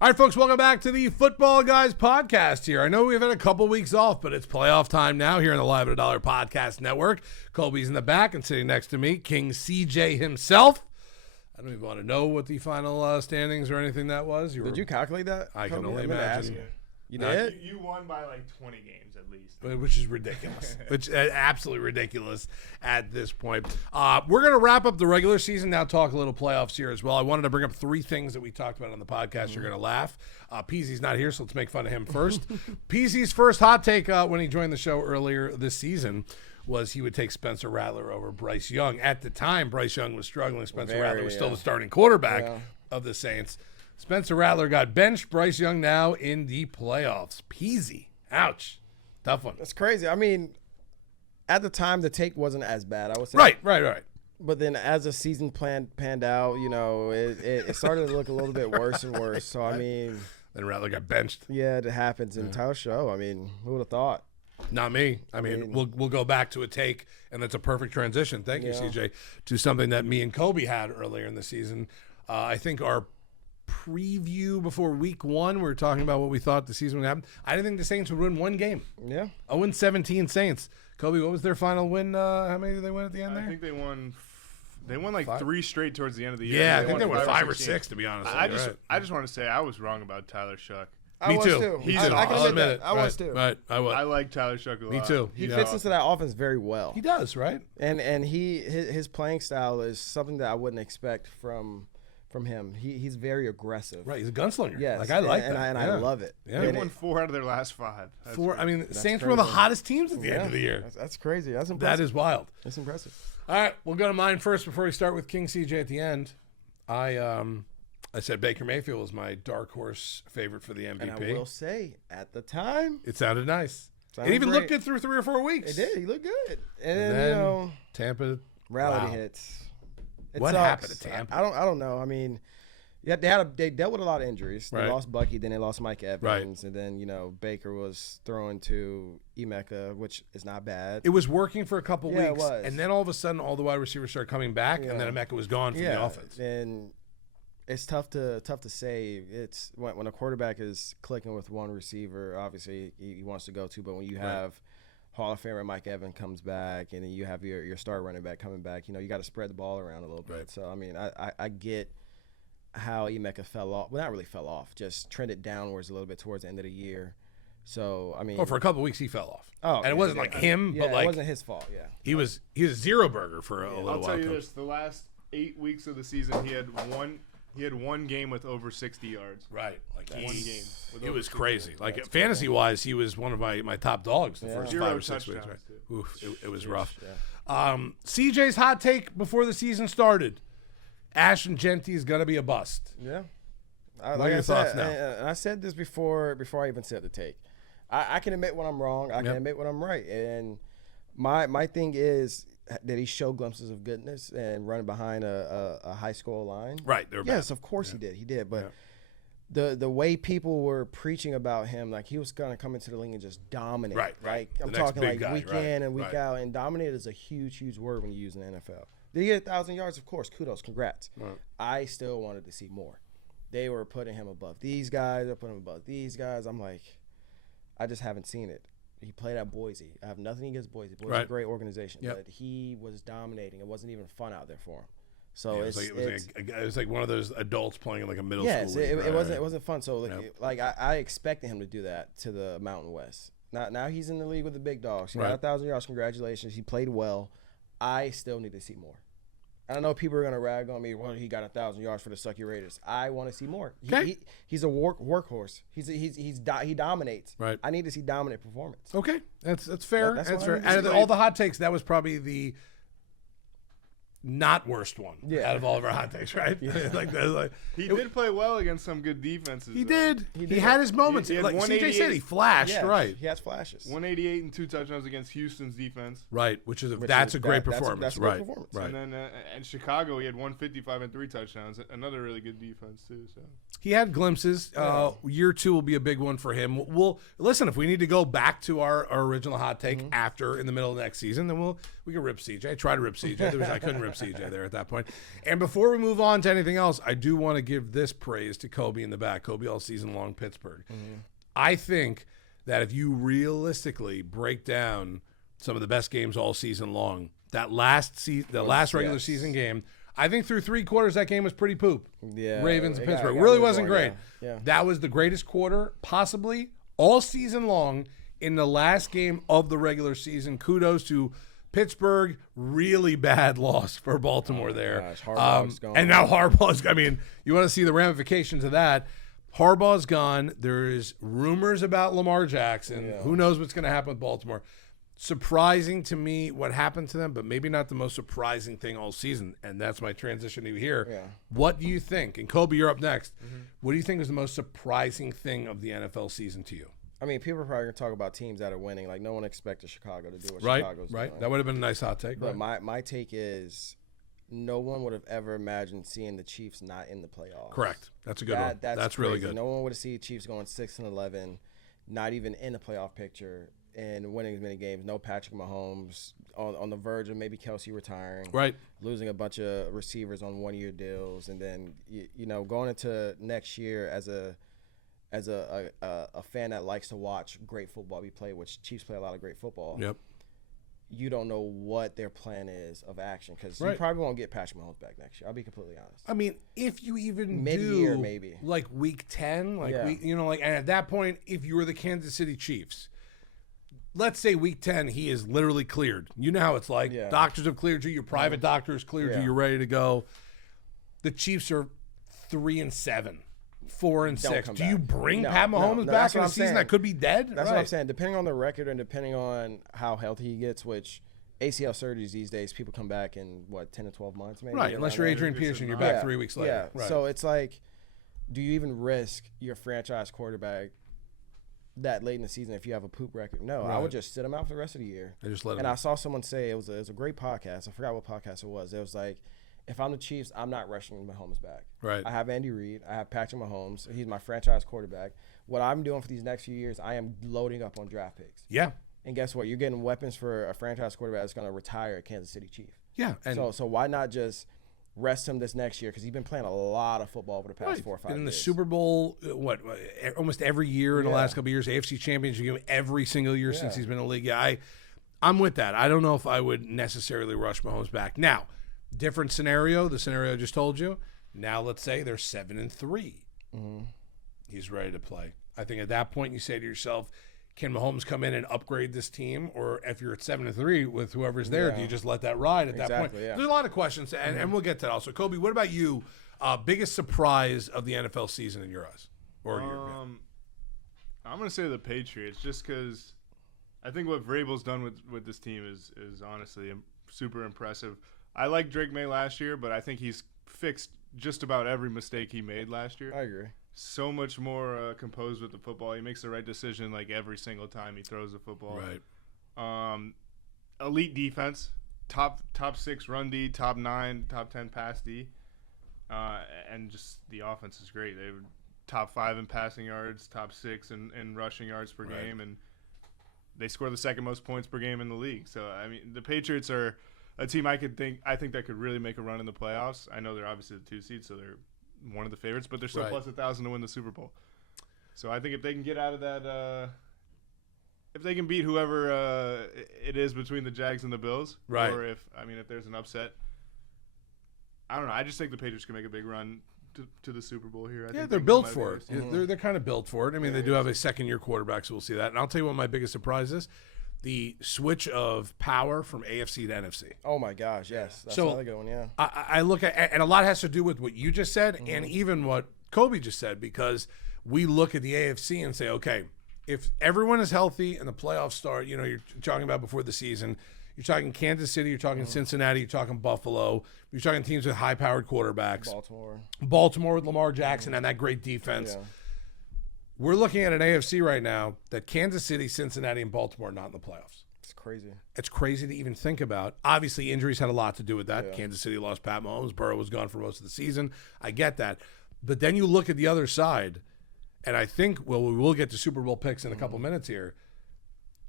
All right, folks, welcome back to the Football Guys podcast here. I know we've had a couple weeks off, but it's playoff time now here on the Live at a Dollar Podcast Network. Colby's in the back and sitting next to me, King CJ himself. I don't even want to know what the final standings or anything that was. Did you calculate that? I can Kobe? only I'm gonna ask imagine. you. You did? You won by like 20 games at least. Which is ridiculous. Which absolutely ridiculous at this point. We're going to wrap up the regular season, now talk a little playoffs here as well. I wanted to bring up three things that we talked about on the podcast. You're going to laugh. Peasy's not here, so let's make fun of him first. Peasy's first hot take when he joined the show earlier this season was he would take Spencer Rattler over Bryce Young. At the time, Bryce Young was struggling. Spencer Rattler was still the starting quarterback of the Saints. Spencer Rattler got benched. Bryce Young now in the playoffs. Peasy. Ouch. Tough one. That's crazy. I mean, at the time, the take wasn't as bad, I would say. Right. But then as the season panned out, you know, it started to look a little bit worse and worse. So, I mean. Then Rattler got benched. Yeah, it happens in Tyler Show. I mean, who would have thought? Not me. I mean, we'll go back to a take, and that's a perfect transition. Thank you, CJ, to something that me and Kobe had earlier in the season. I think our preview before week one, we were talking about what we thought the season would happen. I didn't think the Saints would win one game. Yeah. 0-17 Saints. Kobe, what was their final win? How many did they win at the end there? I think they won like five? 3 straight towards the end of the year. Yeah, I think they won 5 or 6, to be honest. I just want to say I was wrong about Tyler Shuck. I was too. I can admit it. I was too. Right, I was. I like Tyler Shuck a lot. Me too. He fits into that offense very well. He does, right? And his playing style is something that I wouldn't expect from him. He's very aggressive. Right, he's a gunslinger. Yes, like I like that, and I love it. Yeah. They won 4 out of their last 5. I mean, Saints were one of the hottest teams at the end of the year. That's crazy. That's impressive. That is wild. That's impressive. All right, we'll go to mine first before we start with King CJ at the end. I said Baker Mayfield was my dark horse favorite for the MVP. And I will say, at the time, it sounded nice. Sounded It even great. looked good through 3 or 4 weeks. It did. He looked good. And And then, then you know, Tampa. reality hits. It What sucks. happened to Tampa? I don't know. I mean, yeah, they dealt with a lot of injuries. They Right. lost Bucky, then they lost Mike Evans, Right. and then, you know, Baker was throwing to Emeka, which is not bad. It was working for a couple Yeah, it weeks, was. and then all of a sudden, all the wide receivers started coming back, and then Emeka was gone from the offense. And it's tough to say. It's when a quarterback is clicking with one receiver, obviously he wants to go to, but when you have Hall of Famer Mike Evans comes back, and then you have your star running back coming back, you know, you got to spread the ball around a little bit. Right. So, I mean, I get how Emeka fell off. Well, not really fell off, just trended downwards a little bit towards the end of the year. So, I mean. Oh, for a couple weeks, he fell off. Oh, and it wasn't like him, yeah, but like it wasn't his fault, yeah. he was a zero burger for a little I'll while. tell you Coach. this: the last 8 weeks of the season, he had one game with over 60 yards. Right, like One game. With It over was 60 crazy. yards. Like fantasy wise, he was one of my top dogs the first 0 5 or 6 weeks. touchdowns, Right? too. Oof, it was rough. CJ's hot take before the season started: Ashton Genty is gonna be a bust. Yeah. What are your thoughts now? And I said this before I even said the take. I can admit when I'm wrong. I can admit when I'm right. And my thing is that he showed glimpses of goodness and running behind a high score line. Right. They were Yes, bad. of course he did. He did. But the way people were preaching about him, like he was going to come into the league and just dominate. Right. Like The I'm next talking big like guy, week right, in and week right. out. And dominate is a huge, huge word when you use in the NFL. Did he get 1,000 yards? Of course. Kudos. Congrats. Right. I still wanted to see more. They were putting him above these guys. They're putting him above these guys. I'm like, I just haven't seen it. He played at Boise. I have nothing against Boise. Boise's Right. a great organization. Yep. But he was dominating. It wasn't even fun out there for him. So Yeah, it was like one of those adults playing in like a middle yes, school. league, it wasn't fun. So like, Yep. I expected him to do that to the Mountain West. Now he's in the league with the big dogs. He got Right. 1,000 yards. Congratulations. He played well. I still need to see more. I know people are gonna rag on me. Well, he got 1,000 yards for the Sucky Raiders. I want to see more. He's a workhorse. He dominates. Right. I need to see dominant performance. Okay, that's fair. That's That's what I fair. need to Out of see. all the hot takes, that was probably the not worst one Yeah. out of all of our hot takes, right? like He did play well against some good defenses. he though. did. He did. had his moments. He had like CJ said, 188. he flashed, Yeah, right? He has flashes. 188 and 2 touchdowns against Houston's defense. Right, that's a great that's performance. a great Right, performance. right. And then in Chicago, he had 155 and 3 touchdowns. Another really good defense too. So He had glimpses. Year 2 will be a big one for him. We'll listen if we need to go back to our original hot take after in the middle of next season, then we can rip CJ. I tried to rip CJ. I couldn't rip CJ there at that point. And before we move on to anything else, I do want to give this praise to Kobe in the back. Kobe all season long, Pittsburgh. I think that if you realistically break down some of the best games all season long, that last regular season game, I think through 3 quarters that game was pretty poop. Yeah, Ravens and it got Pittsburgh really really wasn't boring, great. yeah. That was the greatest quarter possibly all season long in the last game of the regular season. Kudos to Pittsburgh. Really bad loss for Baltimore there. gosh, Harbaugh's gone. And now Harbaugh's. I mean, you want to see the ramifications of that. Harbaugh's gone. There's rumors about Lamar Jackson. Yeah. Who knows what's going to happen with Baltimore? Surprising to me what happened to them, but maybe not the most surprising thing all season. And that's my transition to here. Yeah. What do you think? And Kobe, you're up next. What do you think was the most surprising thing of the NFL season to you? I mean, people are probably going to talk about teams that are winning. Like, no one expected Chicago to do what Right, Chicago's right. doing. That would have been a nice hot take. But Right? my take is no one would have ever imagined seeing the Chiefs not in the playoffs. Correct. That's a good one. That's really crazy. good. No one would have seen Chiefs going 6-11, not even in the playoff picture, and winning as many games. No Patrick Mahomes, on the verge of maybe Kelsey retiring. Right. Losing a bunch of receivers on 1-year deals, and then you know, going into next year as a fan that likes to watch great football be played, which Chiefs play a lot of great football. Yep. You don't know what their plan is of action because Right. you probably won't get Patrick Mahomes back next year. I'll be completely honest. I mean, if you even Mid-year, do maybe. like week 10, like Yeah. and at that point, if you were the Kansas City Chiefs, let's say week 10, he is literally cleared. You know how it's like. Yeah. Doctors have cleared you, your private doctor has cleared you, Yeah. you're ready to go. The Chiefs are 3-7, 4-6. come Do you back. bring No, Pat no, Mahomes no, back that's in what a I'm season saying. that could be dead? That's what I'm saying. Depending on the record and depending on how healthy he gets, which ACL surgeries these days, people come back in, 10 to 12 months maybe? Right, unless you're around Adrian It's Peterson, you're not- back 3 weeks later. Yeah, Right. so it's like, do you even risk your franchise quarterback that late in the season if you have a poop record? No, I Right. would just sit him out for the rest of the year. I just let him. And I saw someone say it was a great podcast. I forgot what podcast it was. It was like, if I'm the Chiefs, I'm not rushing Mahomes back. Right. I have Andy Reid. I have Patrick Mahomes. He's my franchise quarterback. What I'm doing for these next few years, I am loading up on draft picks. Yeah. And guess what? You're getting weapons for a franchise quarterback that's going to retire a Kansas City Chief. Yeah. And So why not just rest him this next year? Because he's been playing a lot of football over the past Right. 4 or 5 Been in the years. Super Bowl, almost every year in the Yeah. last couple of years. AFC Championship game every single year since Yeah. he's been in the league. Yeah, I'm with that. I don't know if I would necessarily rush Mahomes back. Now, different scenario. The scenario I just told you. Now, let's say they're 7-3. He's ready to play. I think at that point you say to yourself, can Mahomes come in and upgrade this team? Or if you're at 7-3 with whoever's there, do Yeah. you just let that ride at that point? Exactly, yeah. There's a lot of questions, and we'll get to that also. Kobe, what about you? Biggest surprise of the NFL season in your eyes? Or your I'm gonna say the Patriots, just because I think what Vrabel's done with this team is honestly super impressive. I liked Drake May last year, but I think he's fixed just about every mistake he made last year. I agree. So much more composed with the football. He makes the right decision like every single time he throws the football. Right. Elite defense, top 6 run D, top 9, top 10 pass D, and just the offense is great. They were top 5 in passing yards, top 6 in rushing yards per Right. game, and they score the second most points per game in the league. So I mean, the Patriots are a team I think that could really make a run in the playoffs. I know they're obviously the 2 seed, so they're one of the favorites, but they're still Right. plus 1,000 to win the Super Bowl. So I think if they can get out of that, if they can beat whoever it is between the Jags and the Bills, Right. or if there's an upset, I don't know. I just think the Patriots can make a big run to the Super Bowl here. I Yeah, think they're they built might be for it. able to- They're kind of built for it. I mean, they do have a second-year quarterback, so we'll see that. And I'll tell you what my biggest surprise is. The switch of power from AFC to NFC. Oh, my gosh, yes. That's So- another good one, yeah. I look at, and a lot has to do with what you just said and even what Kobe just said, because we look at the AFC and say, okay, if everyone is healthy and the playoffs start, you're talking about before the season, you're talking Kansas City, you're talking Cincinnati, you're talking Buffalo, you're talking teams with high-powered quarterbacks, Baltimore with Lamar Jackson and that great defense. Yeah. We're looking at an AFC right now that Kansas City, Cincinnati, and Baltimore are not in the playoffs. It's crazy. It's crazy to even think about. Obviously, injuries had a lot to do with that. Yeah. Kansas City lost Pat Mahomes. Burrow was gone for most of the season. I get that. But then you look at the other side, and I think, we will get to Super Bowl picks in a couple minutes here.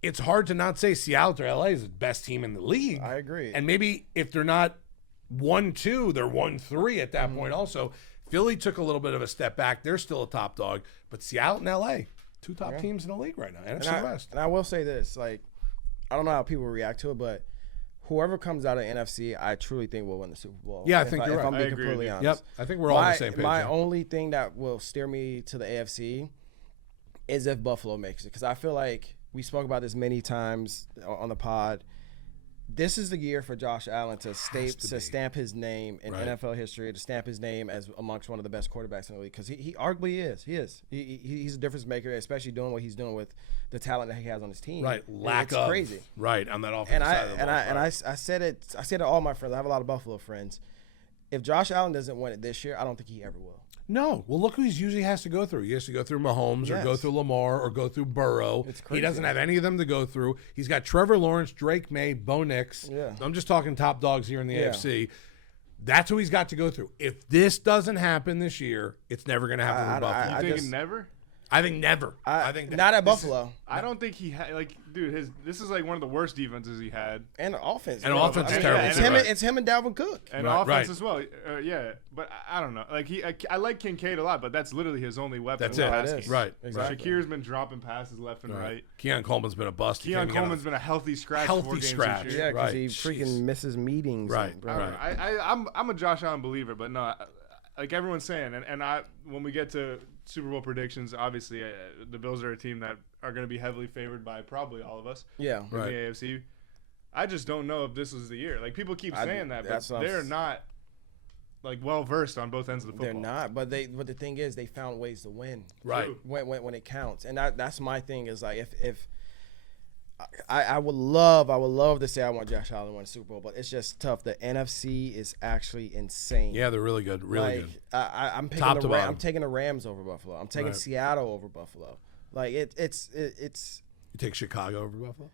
It's hard to not say Seattle or LA is the best team in the league. I agree. And maybe if they're not 1-2. They're 1-3 at that point also. Philly took a little bit of a step back. They're still a top dog. But Seattle and LA, two top teams in the league right now. NFC West. And I will say this, like, I don't know how people react to it, but whoever comes out of NFC, I truly think will win the Super Bowl. Yeah, I think you're if right. I'm I being agree completely with you. honest. Yep. I think we're all on the same page. My yeah. only thing that will steer me to the AFC is if Buffalo makes it, because I feel like we spoke about this many times on the pod. This is the year for Josh Allen to stamp his name in NFL history, to stamp his name as amongst one of the best quarterbacks in the league, because he arguably is. He is. He's a difference maker, especially doing what he's doing with the talent that he has on his team. Right. It's crazy. Right, on that offensive side of the ball. I said it to all my friends. I have a lot of Buffalo friends. If Josh Allen doesn't win it this year, I don't think he ever will. No. Well, look who he usually has to go through. He has to go through Mahomes or go through Lamar or go through Burrow. It's crazy. He doesn't have any of them to go through. He's got Trevor Lawrence, Drake May, Bo Nix. Yeah. I'm just talking top dogs here in the AFC. That's who he's got to go through. If this doesn't happen this year, it's never going to happen with Buffalo. You thinking never? I think never. I think not at Buffalo. I don't think he had dude. This is like one of the worst defenses he had, And offense. And bro. offense is I mean, terrible. yeah, It's too, him. right. It's him and Dalvin Cook. and Right, offense right. as well. Yeah, but I don't know. Like I like Kincaid a lot, but that's literally his only weapon. That's in it. the No, pass it is. game. Right. Exactly. Shakir's been dropping passes left and right. Keon Coleman's been a bust. He Keon can't get Coleman's been a healthy scratch. Healthy 4 games this scratch. year. Yeah, because Right. he freaking Jeez. misses meetings. Right, bro. I don't know. I'm a Josh Allen believer, but no, like everyone's saying, and when we get to Super Bowl predictions, obviously the Bills are a team that are going to be heavily favored by probably all of us Yeah. in Right. the AFC. I just don't know if this is the year. Like people keep saying that, but that's what I'm they're not like well versed on both ends of the football. They're not, but the thing is, they found ways to win. Right. True. When it counts, and that's my thing is like if I would love to say I want Josh Allen to win a Super Bowl, but it's just tough. The NFC is actually insane. Yeah, they're really good. Really like, good. I'm picking Top to bottom. I'm taking the Rams over Buffalo. I'm taking Right. Seattle over Buffalo. Like it's You take Chicago over Buffalo?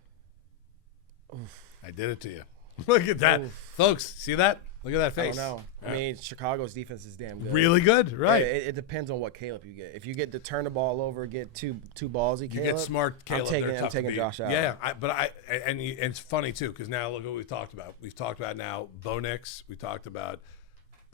I did it to you. Look at that. Folks, see that? Look at that I face. don't know. Yeah. I mean, Chicago's defense is damn good. Really good, right? It depends on what Caleb you get. If you get to turn the ball over, get too ballsy, You Caleb, get smart Caleb. I'm they're tough to taking beat. Josh Allen. Yeah, and it's funny too because now look what we've talked about. We've talked about now Bo Nix. We talked about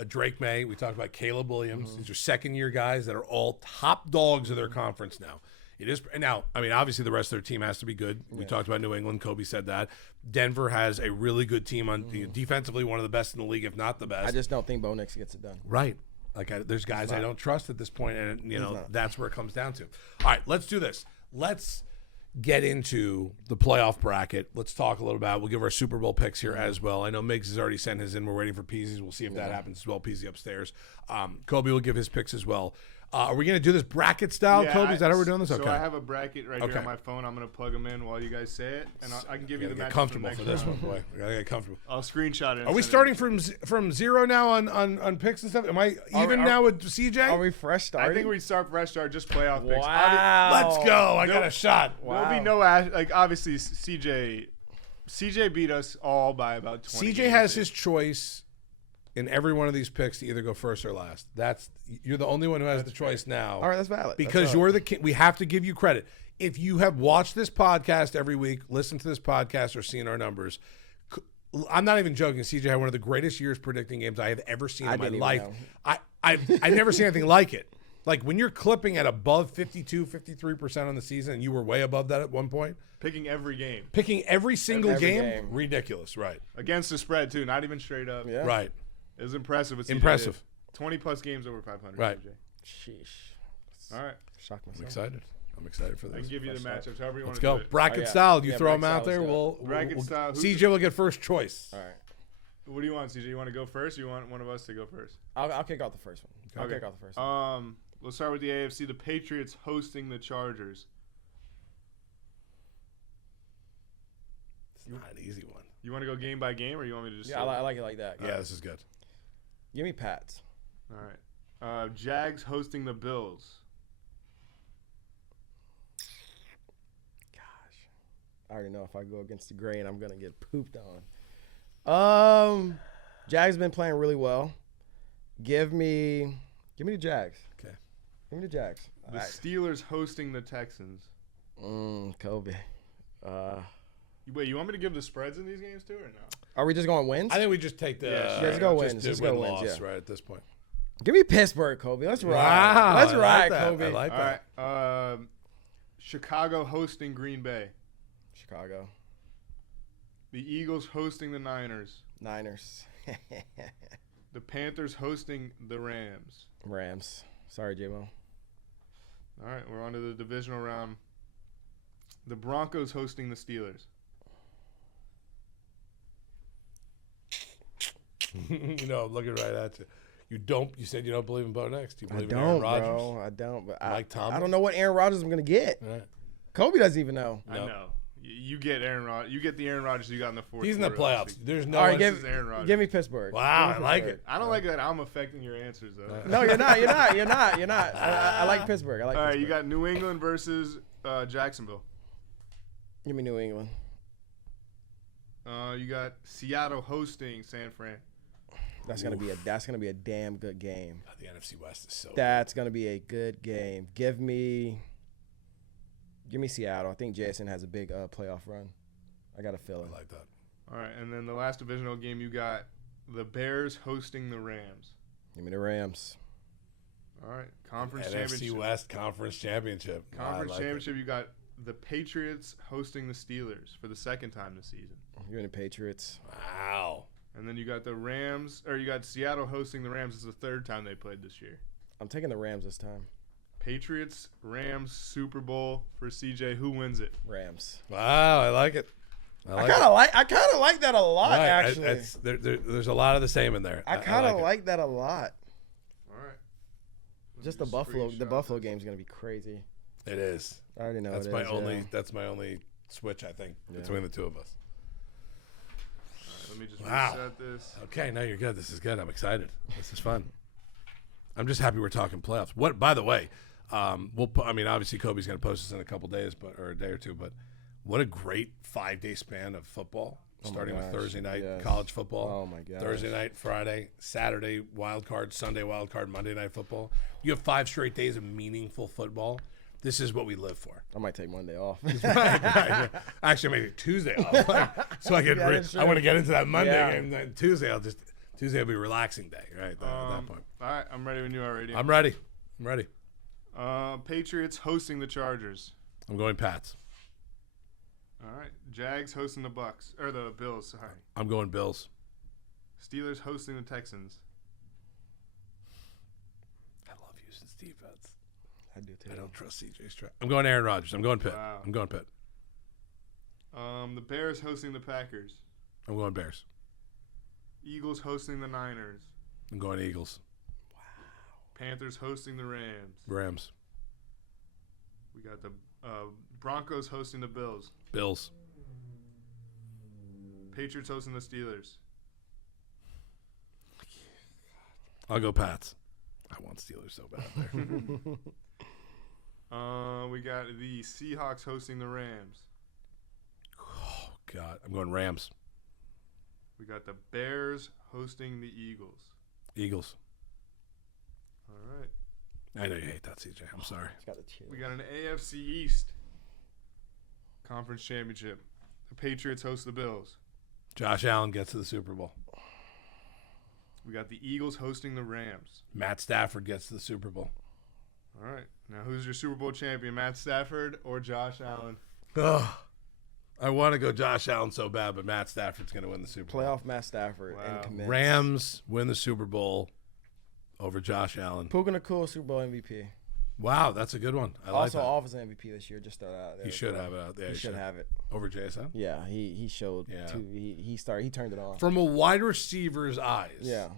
Drake May. We talked about Caleb Williams. Mm-hmm. These are second-year guys that are all top dogs of their conference now. It is now. I mean, obviously, the rest of their team has to be good. We talked about New England. Kobe said that. Denver has a really good team on defensively, one of the best in the league, if not the best. I just don't think Bo Nix gets it done. Right. Like there's guys I don't trust at this point, and that's where it comes down to. All right, let's do this. Let's get into the playoff bracket. Let's talk a little about. We'll give our Super Bowl picks here as well. I know Miggs has already sent his in. We're waiting for Peasy. We'll see if that happens as well. Peasy upstairs. Kobe will give his picks as well. Are we going to do this bracket style, Yeah, Kobe? Is that how we're doing this? So Okay. I have a bracket right here Okay. on my phone. I'm going to plug them in while you guys say it, and I can give you the Get matchups comfortable for for the this next one, round. boy. We gotta get comfortable. I'll screenshot it. and Are we send it. starting from zero now on picks and stuff? Am I even are- now with CJ? Are we fresh starting? I think we start fresh start, just playoff picks. Wow. Let's go. I got a shot. There'll be no like obviously CJ beat us all by about 20 CJ games. has his choice in every one of these picks to either go first or last. You're the only one who has the choice now. All right, that's valid. Because That's you're the king. We have to give you credit. If you have watched this podcast every week, listened to this podcast, or seen our numbers, I'm not even joking. CJ had one of the greatest years predicting games I have ever seen in my didn't even life. know. I've never seen anything like it. Like when you're clipping at above 52, 53% on the season, and you were way above that at one point, picking every game picking every single Every game, game. ridiculous. Right. against the spread too, not even straight up. Yeah. Right. It was impressive. What CJ Impressive. did. 20 plus games over 500. Right. CJ. Sheesh. All right. Shock I'm myself. excited. I'm excited for I can this. give you the matchups however you want Let's to go. do it. Bracket Oh, yeah. style. You Yeah, throw them bracket out there. style, let's Bracket style. CJ will get first choice. All right. What do you want, CJ? You want to go first? Or you want one of us to go first? I'll kick off the first one. I'll Okay. kick off the first one. Let's start with the AFC. The Patriots hosting the Chargers. It's not an easy one. You want to go game by game, or you want me to just? Yeah, I like it like that. Yeah, this is good. Give me Pats. All right. Jags hosting the Bills. I already know if I go against the grain, I'm gonna get pooped on. Jags been playing really well. Give me the Jags. Okay. Give me the Jags. The Steelers hosting the Texans. Kobe. Wait, you want me to give the spreads in these games too, or no? Are we just going wins? I think we just take the let's go just wins. do Let's go win-loss, wins, yeah. right at this point. Give me Pittsburgh, Kobe. Let's ride. Wow, Let's I ride, like that. Kobe. I like All that. right. Chicago hosting Green Bay. Chicago. The Eagles hosting the Niners. Niners. The Panthers hosting the Rams. Rams. Sorry, J-Mo. All right, we're on to the divisional round. The Broncos hosting the Steelers. You know, I'm looking right at you. You said you don't believe in Bo Nix. Do you I believe in Aaron don't, Rodgers? bro. I don't. But Mike Tomlin? I don't know what Aaron Rodgers I'm going to get. All right. Kobe doesn't even know. I No. know. You get Aaron Rodgers. You get the Aaron Rodgers you got in the fourth. He's in the quarter last playoffs. week. There's no All right, one- This is Aaron Rodgers. Give me Pittsburgh. Wow, Give me I like Pittsburgh. it. I don't like that I'm affecting your answers though. No, you're not. You're not. You're not. You're not. I like Pittsburgh. I like All right, Pittsburgh. you got New England versus Jacksonville. Give me New England. You got Seattle hosting San Fran. That's gonna be a damn good game. The NFC West is so That's gonna be a good game. Give me Seattle. I think Jason has a big playoff run. I got a feeling. I like that. All right, and then the last divisional game you got the Bears hosting the Rams. Give me the Rams. All right, conference NFC championship. West Conference Championship. Conference I like it. championship. You got the Patriots hosting the Steelers for the second time this season, You're in the Patriots. Wow. and then you got the Rams, or you got Seattle hosting the Rams. It's the third time they played this year. I'm taking the Rams this time. Patriots, Rams, Super Bowl for CJ. Who wins it? Rams. Wow, I like it. I kind of like that a lot. Right, Actually, there's a lot of the same in there. I kind of it. like that a lot. All right. Let Just me the Buffalo screenshot this. game's gonna be crazy. It is. I already know That's it my is, only. yeah. That's my only switch. I think Yeah. between the two of us. All right, let me just Wow. reset this. Okay, no, you're good. This is good. I'm excited. This is fun. I'm just happy we're talking playoffs. What? By the way, I mean, obviously Kobe's going to post this in a couple days, or a day or two. But what a great 5-day span of football, Oh my starting with gosh, Thursday night yes. college football. Oh my gosh. Thursday night, Friday, Saturday wild card, Sunday wild card, Monday night football. You have 5 straight days of meaningful football. This is what we live for. I might take Monday off. right. Actually, maybe Tuesday off, so I can. Yeah, that's I true. want to get into that Monday Yeah. game. Then Tuesday will be a relaxing day, right? At that point, All right, I'm ready when you are ready. I'm ready. I'm ready. Patriots hosting the Chargers. I'm going Pats. All right, Jags hosting the Bucks or the Bills. Sorry, I'm going Bills. Steelers hosting the Texans. I love Houston's defense. I do too. I don't trust CJ Stroud. I'm going Aaron Rodgers. I'm going Pitt. Wow. I'm going Pitt. The Bears hosting the Packers. I'm going Bears. Eagles hosting the Niners. I'm going Eagles. Panthers hosting the Rams. Rams. We got the Broncos hosting the Bills. Bills. Patriots hosting the Steelers. I'll go Pats. I want Steelers so bad there. We got the Seahawks hosting the Rams. Oh God, I'm going Rams. We got the Bears hosting the Eagles. Eagles. All right. I know you hate that, CJ. I'm sorry. It's got the chill. We got an AFC East Conference Championship. The Patriots host the Bills. Josh Allen gets to the Super Bowl. We got the Eagles hosting the Rams. Matt Stafford gets to the Super Bowl. All right. Now, who's your Super Bowl champion, Matt Stafford or Josh Allen? Ugh. I want to go Josh Allen so bad, but Matt Stafford's going to win the Super Bowl. Playoff Matt Stafford Wow. and commence. Rams win the Super Bowl over Josh Allen. Puka Nakua, Super Bowl MVP. Wow, that's a good one. I like Also, that. Offensive MVP this year. Just throw that out there. He as should well. have it out there. He should have it. Over JSN. Yeah, he showed. Yeah. He turned it on. From a wide receiver's eyes, Yeah.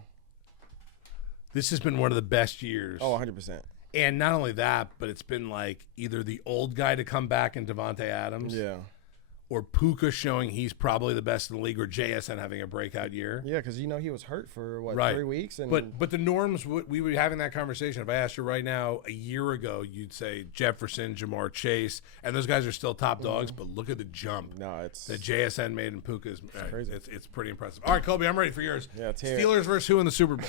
this has been one of the best years. Oh, 100%. And not only that, but it's been like either the old guy to come back in Devontae Adams, Yeah. or Puka showing he's probably the best in the league, or JSN having a breakout year. Yeah, because he was hurt for what Right. 3 weeks, and But the norms, we were having that conversation. If I asked you right now, a year ago, you'd say Jefferson, Jamar Chase, and those guys are still top dogs. But look at the jump no, it's that JSN made in Puka's. Right, crazy. It's pretty impressive. All right, Kobe, I'm ready for yours. Yeah, let's hear it. Steelers versus who in the Super Bowl?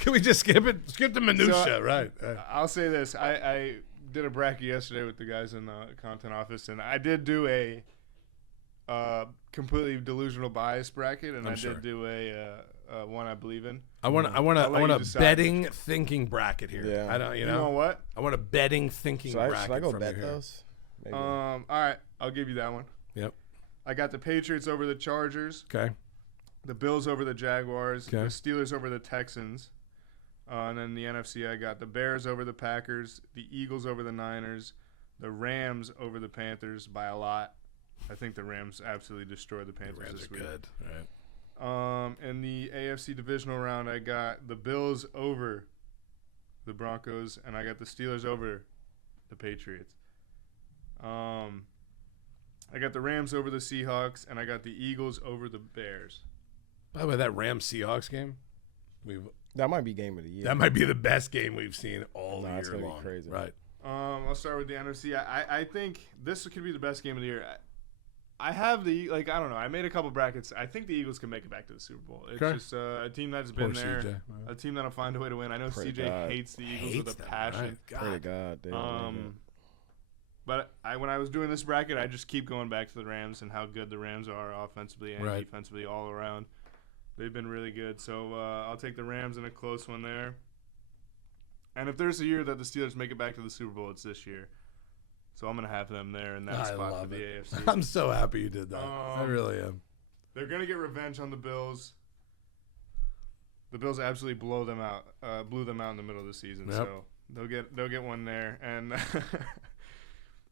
Can we just skip it? Skip the minutia, right? I'll say this. I did a bracket yesterday with the guys in the content office, and I did do a completely delusional bias bracket, and I'm I sure. did do a one I believe in. I want I'll let you a decide betting thinking bracket here. Yeah. I don't, You know what? I want a betting thinking Should bracket. I go from bet you here. those? Maybe. All right, I'll give you that one. Yep. I got the Patriots over the Chargers, Okay. the Bills over the Jaguars, Okay. the Steelers over the Texans, and then the NFC I got the Bears over the Packers, the Eagles over the Niners, the Rams over the Panthers by a lot. I think the Rams absolutely destroyed the Panthers Rams this are week. good. All right. In the AFC divisional round, I got the Bills over the Broncos, and I got the Steelers over the Patriots. I got the Rams over the Seahawks, and I got the Eagles over the Bears. By the way, that Rams Seahawks game, that might be game of the year. that might be the best game we've seen all Nah, it's year gonna be long. crazy. Right. I'll start with the NFC. I think this could be the best game of the year. I have I don't know. I made a couple brackets. I think the Eagles can make it back to the Super Bowl. It's Okay. just a team that's been Poor there, CJ. a team that'll find a way to win. I know Pray to CJ God. hates the Eagles Hates with a them, passion. right? God. Pray to God. They don't need But when I was doing this bracket, I just keep going back to the Rams and how good the Rams are offensively and Right. defensively all around. They've been really good. So I'll take the Rams in a close one there. And if there's a year that the Steelers make it back to the Super Bowl, it's this year. So I'm going to have them there in that I spot for love the it. AFC. I'm so happy you did that. I really am. They're going to get revenge on the Bills. The Bills absolutely blew them out in the middle of the season. Yep. So they'll get one there. And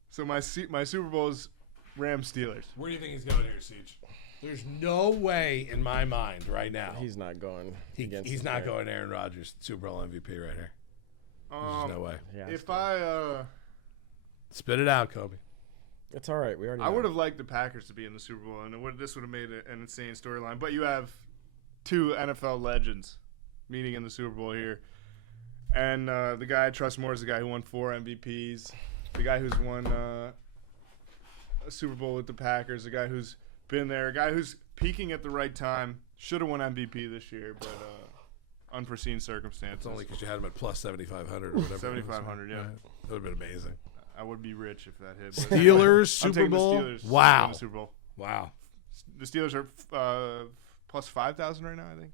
so my Super Bowl is Rams Steelers. Where do you think he's going here, Siege? There's no way in my mind right now. He's not going. against He's his not player. going Aaron Rodgers, Super Bowl MVP right here. There's no way. Yeah, If I Spit it out, Kobe. it's all right. We already. I know. would have liked the Packers to be in the Super Bowl, and this would have made it an insane storyline. But you have two NFL legends meeting in the Super Bowl here, and the guy I trust more is the guy who won 4 MVPs, the guy who's won a Super Bowl with the Packers, the guy who's been there, a guy who's peaking at the right time. Should have won MVP this year, but unforeseen circumstances. It's only because you had him at plus 7,500 or whatever. 7,500, yeah. Right. That would have been amazing. I would be rich if that hit. But Steelers I'm Super taking the Bowl. Steelers to win Wow. the Super Bowl. Wow. The Steelers are plus 5,000 right now, I think.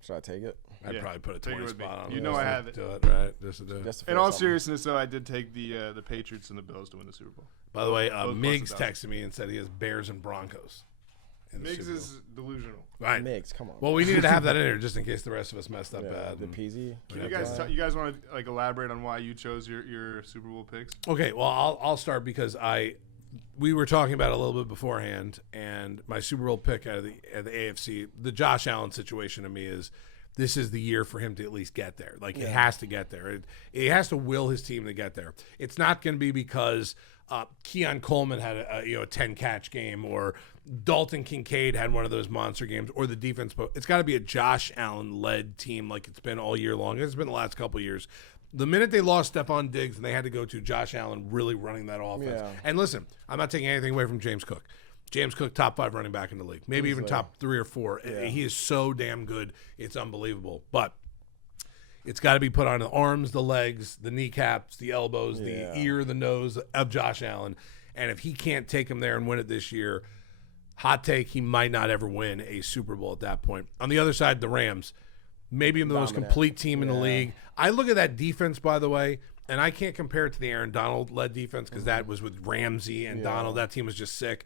Should I take it? I'd Yeah, probably put a take it 20 with me. spot on You it know just I to have it. Do it, right? Just to do it. Just to In feel all something. seriousness, though, I did take the Patriots and the Bills to win the Super Bowl. By the way, Both Miggs plus 1,000. texted me and said he has Bears and Broncos. in the Miggs Super Bowl. is delusional. Right. Mix, come on. Well, we needed to have that in here just in case the rest of us messed up yeah, bad. the and- PZ. Can you guys want to elaborate on why you chose your Super Bowl picks? Okay, well, I'll start because we were talking about it a little bit beforehand, and my Super Bowl pick out of the AFC, the Josh Allen situation to me is this is the year for him to at least get there. Like, it has to get there. It has to will his team to get there. It's not going to be because Keon Coleman had a 10-catch game, or Dalton Kincaid had one of those monster games, or the defense. But it's got to be a Josh Allen-led team like it's been all year long. It's been the last couple of years. The minute they lost Stephon Diggs and they had to go to Josh Allen really running that offense. Yeah. And listen, I'm not taking anything away from James Cook. James Cook, top 5 running back in the league. Maybe even top 3 or 4. Yeah. He is so damn good. It's unbelievable. But it's got to be put on the arms, the legs, the kneecaps, the elbows, the ear, the nose of Josh Allen. And if he can't take him there and win it this year, hot take, he might not ever win a Super Bowl at that point. On the other side, the Rams, maybe the most Dominant. complete team in the Yeah. league. I look at that defense, by the way, and I can't compare it to the Aaron Donald-led defense because that was with Ramsey and Donald. That team was just sick.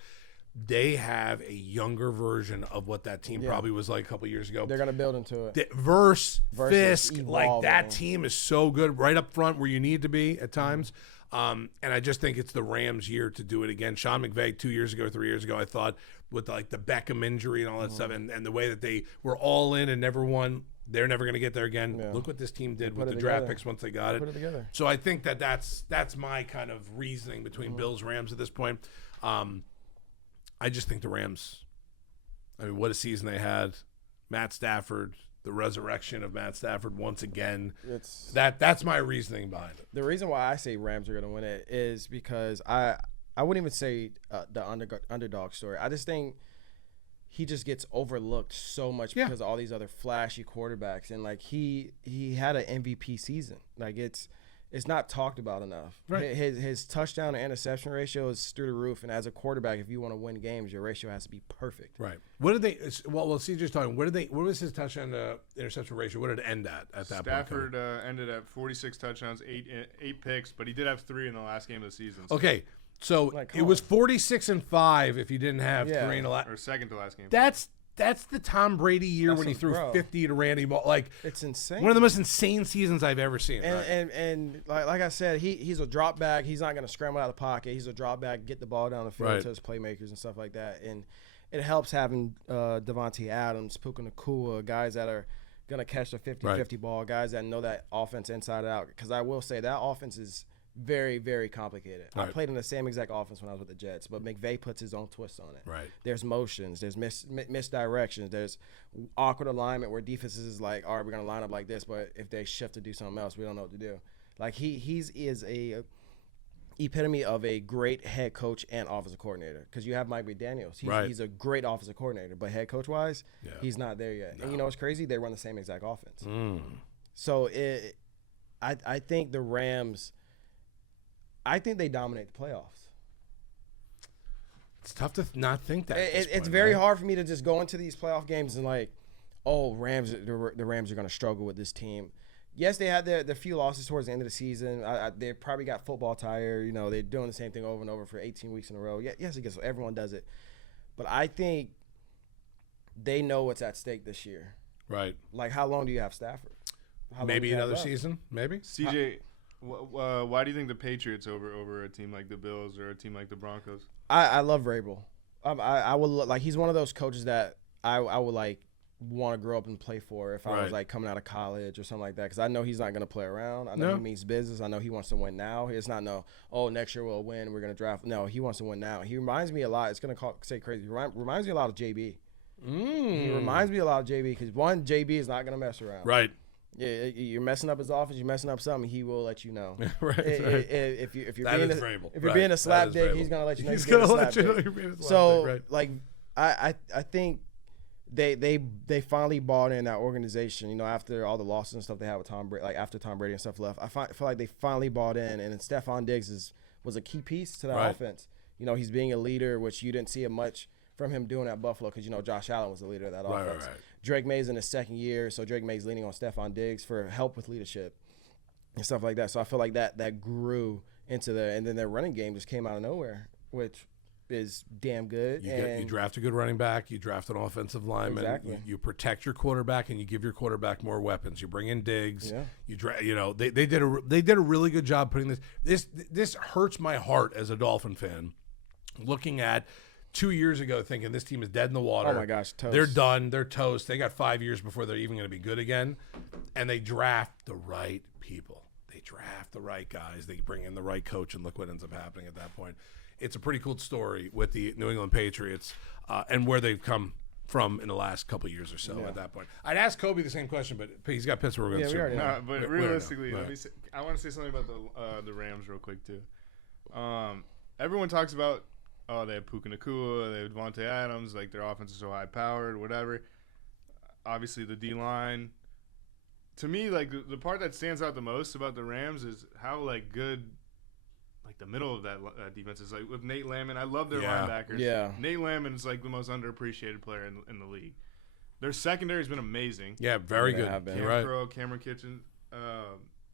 They have a younger version of what that team probably was like a couple years ago. They're gonna build into it. Verse, Versus Fisk, like that evolving. team is so good right up front where you need to be at times. And I just think it's the Rams' year to do it again. Sean McVay 2 years ago, 3 years ago, I thought with like the Beckham injury and all that stuff, and the way that they were all in and never won, they're never going to get there again. Yeah. Look what this team did with put the it draft together. picks once they got Put it. it together. So I think that's my kind of reasoning between Bills Rams at this point. I just think the Rams. I mean, what a season they had. Matt Stafford, the resurrection of Matt Stafford once again. It's That's my reasoning behind it. the reason why I say Rams are gonna win it is because I wouldn't even say the underdog story. I just think he just gets overlooked so much because of all these other flashy quarterbacks, and like he had an MVP season. Like it's it's not talked about enough. Right. His touchdown to interception ratio is through the roof, and as a quarterback, if you want to win games, your ratio has to be perfect. Right. What did they? Well, CJ's talking. What was his touchdown to interception ratio? What did it end at that Stafford point? ended at 46 touchdowns, eight picks, but he did have 3 in the last game of the season. Okay, so Like, it was 46-5 if you didn't have Yeah. 3 in the last. Or second to last game. That's the Tom Brady year when he threw bro. 50 to Randy Moss. Like It's insane. one of the most insane seasons I've ever seen. And, right? and like I said, he's a drop back. He's not going to scramble out of the pocket. He's a drop back, get the ball down the field Right. to his playmakers and stuff like that. And it helps having Devontae Adams, Puka Nacua, guys that are going to catch the 50-50 ball, guys that know that offense inside out. Because I will say that offense is very, very complicated. I Right. played in the same exact offense when I was with the Jets, but McVay puts his own twist on it. Right. There's motions, there's misdirections, there's awkward alignment where defenses is like, all right, we're gonna line up like this, but if they shift to do something else, we don't know what to do. Like he is a epitome of a great head coach and offensive coordinator because you have Mike McDaniels. He's a great offensive coordinator, but head coach wise, he's not there yet. And you know what's crazy? They run the same exact offense. So I think the Rams. I think they dominate the playoffs. It's tough to not think that. at this It's point, very right? hard for me to just go into these playoff games and like, oh, the Rams are going to struggle with this team. Yes, they had their few losses towards the end of the season. They probably got football tired. You know, they're doing the same thing over and over for 18 weeks in a row. Yes, I guess everyone does it. But I think they know what's at stake this year. Right. Like, how long do you have Stafford? How long do Maybe you have another left? season. Maybe. CJ, why do you think the Patriots over a team like the Bills or a team like the Broncos? I love Vrabel. I would like he's one of those coaches that I would like want to grow up and play for if I Right. was like coming out of college or something like that because I know he's not going to play around. I know No. he means business. I know he wants to win now. It's not next year we'll win. We're going to draft. No, he wants to win now. He reminds me a lot. It's going to say crazy. Reminds me a lot of JB. He reminds me a lot of JB because one, JB is not going to mess around. Right. Yeah, you're messing up his offense. You're messing up something. He will let you know. Right. If you're That being is a, Vrabel. if you're Right. being a That slap is dick, Vrabel. he's gonna let you know. He's you're being gonna a let slap you know dick. you're being a slap So dick, right. like I think they finally bought in that organization. You know, after all the losses and stuff they had with Tom Brady, like after Tom Brady and stuff left, I feel like they finally bought in. And Stephon Diggs was a key piece to that Right. offense. You know, he's being a leader, which you didn't see it much from him doing at Buffalo because you know Josh Allen was the leader of that Right, offense. right. Drake May's in his second year, so Drake May's leaning on Stephon Diggs for help with leadership and stuff like that. So I feel like that grew into and then their running game just came out of nowhere, which is damn good. You draft a good running back. You draft an offensive lineman. Exactly. You protect your quarterback, and you give your quarterback more weapons. You bring in Diggs. Yeah. They did a really good job putting this hurts my heart as a Dolphin fan, looking at 2 years ago thinking this team is dead in the water. Oh my gosh, toast. They're done. They're toast. They got 5 years before they're even going to be good again, and they draft the right people. They draft the right guys. They bring in the right coach, and look what ends up happening at that point. It's a pretty cool story with the New England Patriots and where they've come from in the last couple of years or so. At that point, I'd ask Kobe the same question, but he's got Pittsburgh. Yeah, we already know. No, but We realistically, know. let me say, I want to say something about the Rams real quick too. Everyone talks about they have Puka Nacua, they have Devontae Adams, like their offense is so high powered, whatever. Obviously, the D line. To me, like the part that stands out the most about the Rams is how like good, like the middle of that defense is. Like with Nate Landman, I love their linebackers. Yeah. Nate Landman is like the most underappreciated player in the league. Their secondary has been amazing. Yeah, very They good. have been. You're Cam right. Crow, Cameron Kitchen.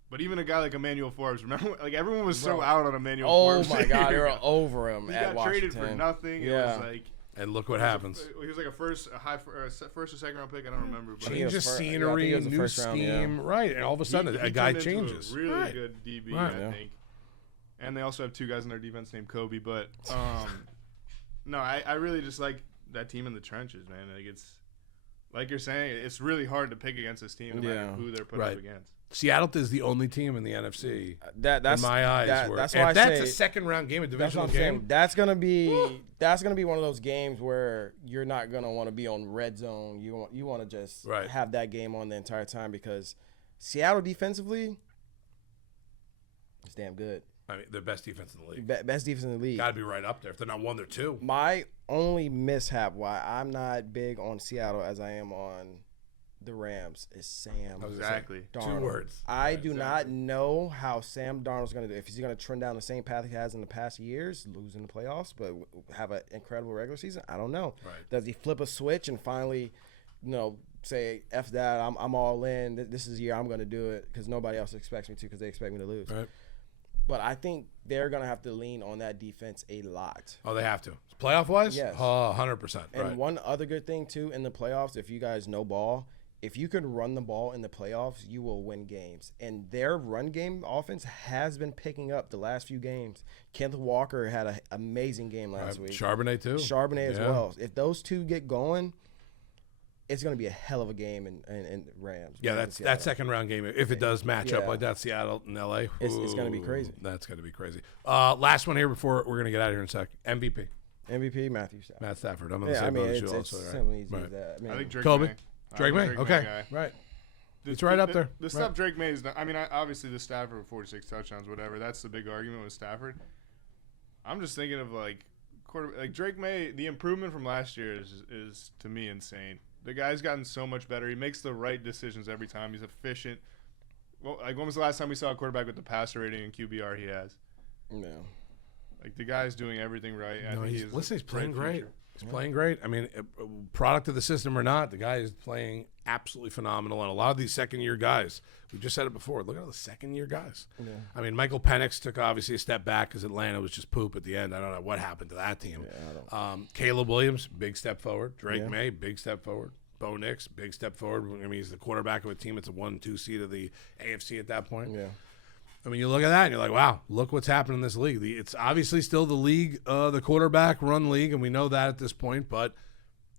But even a guy like Emmanuel Forbes, remember, like everyone was so out on Emmanuel Oh Forbes. my God, they were over him He at got traded Washington. for nothing. Yeah. It was like And look what happens. he was like a first or second round pick. I don't remember. But think it Change was of fir- yeah, I think scenery, it was the new first round, scheme, right? And all of a sudden, he a guy turned into changes. A really Right. good DB, Right. I think. And they also have two guys in their defense named Kobe. But no, I really just like that team in the trenches, man. Like it's like you're saying, it's really hard to pick against this team, no matter who they're put Right. up against. Seattle is the only team in the NFC, That's in my eyes. that- where, that's if why I that's say a second round game, a that's divisional what I'm game. saying. That's gonna be one of those games where you're not gonna want to be on red zone. You want to just Right. have that game on the entire time because Seattle defensively is damn good. I mean, the best defense in the league. Best defense in the league. Got to be right up there. If they're not one, they're two. My only mishap why I'm not big on Seattle as I am on the Rams is Sam Exactly. Darnold. 2 words. I do not know how Sam Darnold's going to do. If he's going to trend down the same path he has in the past years, losing the playoffs, but have an incredible regular season, I don't know. Right. Does he flip a switch and finally, say, F that, I'm all in. This is the year I'm going to do it because nobody else expects me to because they expect me to lose. Right. But I think they're going to have to lean on that defense a lot. Oh, they have to. Playoff-wise? Yes. 100%. And right. one other good thing, too, in the playoffs, if you guys know ball, if you can run the ball in the playoffs, you will win games. And their run game offense has been picking up the last few games. Kenneth Walker had an amazing game last week. Charbonnet, too. Charbonnet as well. If those two get going, it's going to be a hell of a game in Rams. Yeah, that second round game, if it does match up Yeah. like that, Seattle and LA, It's going to be crazy. That's going to be crazy. Last one here before we're going to get out of here in a sec. MVP, MVP, Matthew Stafford. Matt Stafford. I'm on the Yeah, I same mean, boat as it's you also, right? simple easy Right. as that. I think Drake Kobe? May. Drake I'm a May? Okay. guy. Right. The- It's right the- up there. The stuff Drake May is not, I mean, obviously the Stafford with 46 touchdowns, whatever. That's the big argument with Stafford. I'm just thinking of like Drake May. The improvement from last year is to me insane. The guy's gotten so much better. He makes the right decisions every time. He's efficient. Well, like when was the last time we saw a quarterback with the passer rating and QBR he has? No. Like the guy's doing everything right. I No, think he's playing bright great. future. He's playing great. I mean, product of the system or not, the guy is playing absolutely phenomenal. And a lot of these second-year guys, we just said it before, look at all the second-year guys. Yeah. I mean, Michael Penix took obviously a step back because Atlanta was just poop at the end. I don't know what happened to that team. Caleb Williams, big step forward. Drake May, big step forward. Bo Nix, big step forward. I mean, he's the quarterback of a team that's a 1-2 seed of the AFC at that point. Yeah. I mean, you look at that and you're like, wow, look what's happened in this league. It's obviously still the league, the quarterback run league, and we know that at this point, but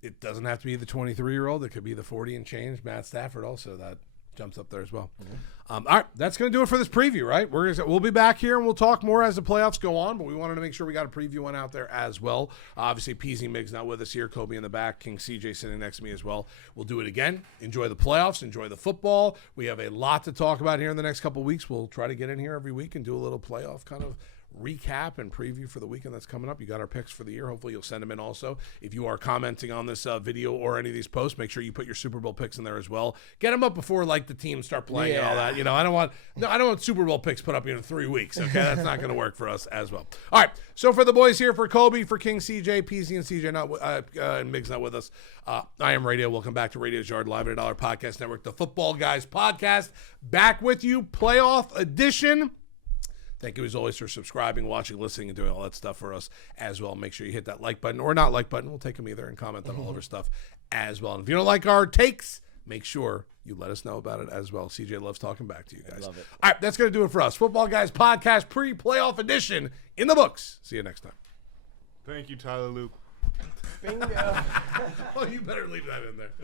it doesn't have to be the 23-year-old. It could be the 40 and change Matt Stafford also that jumps up there as well. All right, that's going to do it for this preview, right? We'll be back here and we'll talk more as the playoffs go on, but we wanted to make sure we got a preview one out there as well. Obviously, PZ Miggs not with us here, Kobe in the back, King CJ sitting next to me as well. We'll do it again. Enjoy the playoffs, enjoy the football. We have a lot to talk about here in the next couple of weeks. We'll try to get in here every week and do a little playoff kind of recap and preview for the weekend that's coming up. You got our picks for the year. Hopefully you'll send them in also. If you are commenting on this video or any of these posts, make sure you put your Super Bowl picks in there as well. Get them up before like the teams start playing and all that. You know, I don't want Super Bowl picks put up in 3 weeks. Okay, that's not going to work for us as well. All right, so for the boys here, for Kobe, for King CJ, PZ and CJ and Miggs not with us. I am Radio. Welcome back to Radio's Yard Live at $1 Podcast Network, the Football Guys Podcast, back with you, playoff edition. Thank you as always for subscribing, watching, listening, and doing all that stuff for us as well. Make sure you hit that like button or not like button. We'll take them either and comment on all of our stuff as well. And if you don't like our takes, make sure you let us know about it as well. CJ loves talking back to you guys. Love it. All right, that's going to do it for us. Football Guys Podcast pre-playoff edition in the books. See you next time. Thank you, Tyler Luke. Bingo. Well, you better leave that in there.